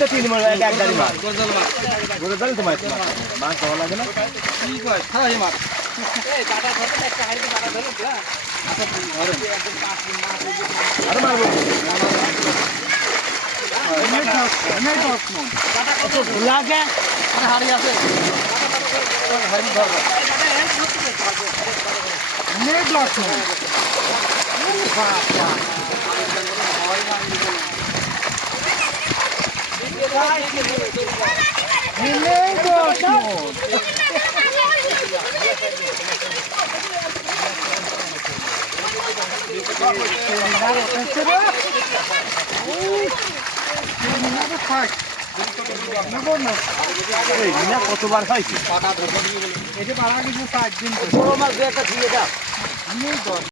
তো 3 মাস এক গাড়ি মাছ গোটা দাল তো মাছ মাছ খাওয়া লাগে না কি কয় খাওয়া এই মাছ এই কাটা ধরতে একটা হাড়িতে কাটা ধরো না আচ্ছা ধরেন আরে মারবো কাটা কত লাগে হাড়ি আছে হাড়ি ধরো নেট লস কতবার খাইছি এটা বাড়া কিছু 5 দিন বড় মাছ দিয়ে একটা দিয়ে দাও